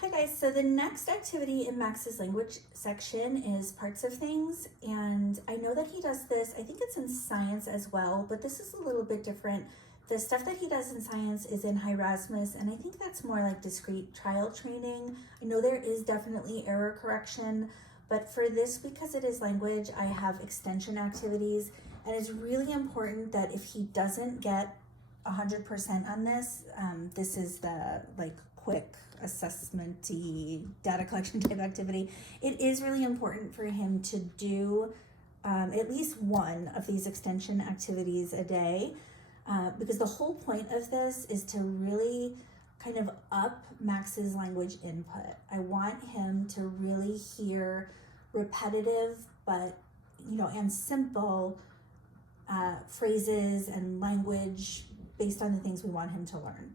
Hi guys, so the next activity in Max's language section is parts of things, and I know that he does this, I think it's in science as well, but this is a little bit different. The stuff that he does in science is in Erasmus, and I think that's more like discrete trial training. I know there is definitely error correction, but for this, because it is language, I have extension activities, and it's really important that if he doesn't get 100% on this, this is the like quick assessment-y data collection type activity. It is really important for him to do at least one of these extension activities a day, because the whole point of this is to really kind of up Max's language input. I want him to really hear repetitive but and simple phrases and language based on the things we want him to learn.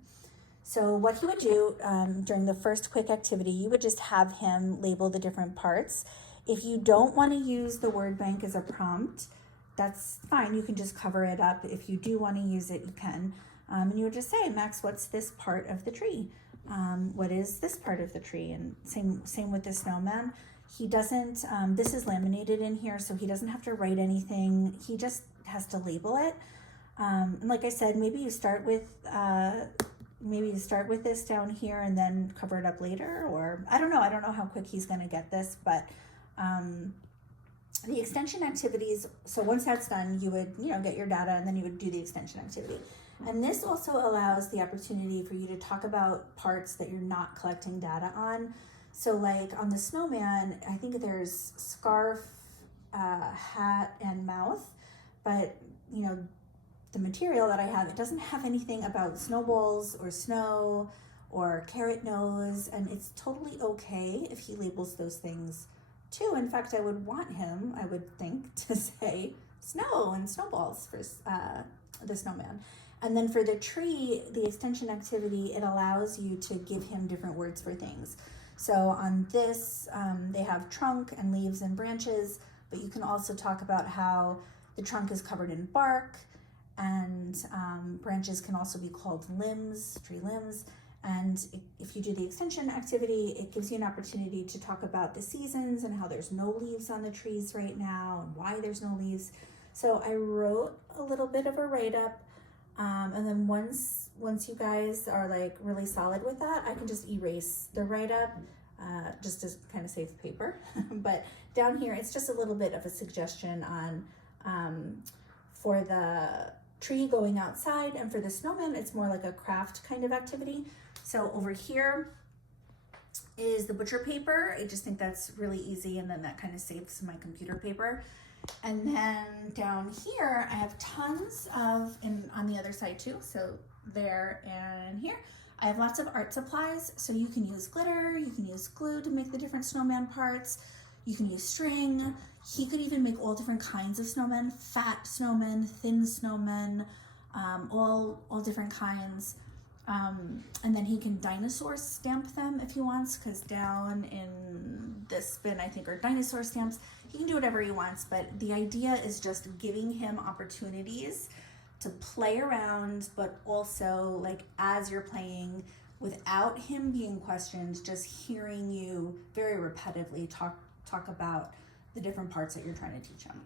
So what he would do during the first quick activity, you would just have him label the different parts. If you don't want to use the word bank as a prompt, that's fine. You can just cover it up. If you do want to use it, you can. And you would just say, Max, what's this part of the tree? What is this part of the tree? And same with the snowman. He doesn't, this is laminated in here, so he doesn't have to write anything. He just has to label it. And like I said, maybe you start with this down here and then cover it up later, or I don't know how quick he's going to get this, but the extension activities, so once that's done, you would get your data and then you would do the extension activity. And this also allows the opportunity for you to talk about parts that you're not collecting data on. So like on the snowman, I think there's scarf, hat, and mouth, but the material that I have, it doesn't have anything about snowballs or snow or carrot nose, and it's totally okay if he labels those things too. In fact, I would want him, I would think, to say snow and snowballs for the snowman. And then for the tree, the extension activity, it allows you to give him different words for things. So on this, they have trunk and leaves and branches, but you can also talk about how the trunk is covered in bark, and branches can also be called limbs, tree limbs. And if you do the extension activity, it gives you an opportunity to talk about the seasons and how there's no leaves on the trees right now and why there's no leaves. So I wrote a little bit of a write-up, and then once you guys are like really solid with that, I can just erase the write-up just to kind of save paper. But down here, it's just a little bit of a suggestion on for the tree going outside, and for the snowman, it's more like a craft kind of activity. So over here is the butcher paper. I just think that's really easy, and then that kind of saves my computer paper. And then down here, I have tons of, and on the other side too, so there and here, I have lots of art supplies. So you can use glitter, you can use glue to make the different snowman parts, you can use string. He could even make all different kinds of snowmen, fat snowmen, thin snowmen, all different kinds. And then he can dinosaur stamp them if he wants, because down in this bin, I think, are dinosaur stamps. He can do whatever he wants, but the idea is just giving him opportunities to play around, but also like as you're playing, without him being questioned, just hearing you very repetitively talk about the different parts that you're trying to teach him.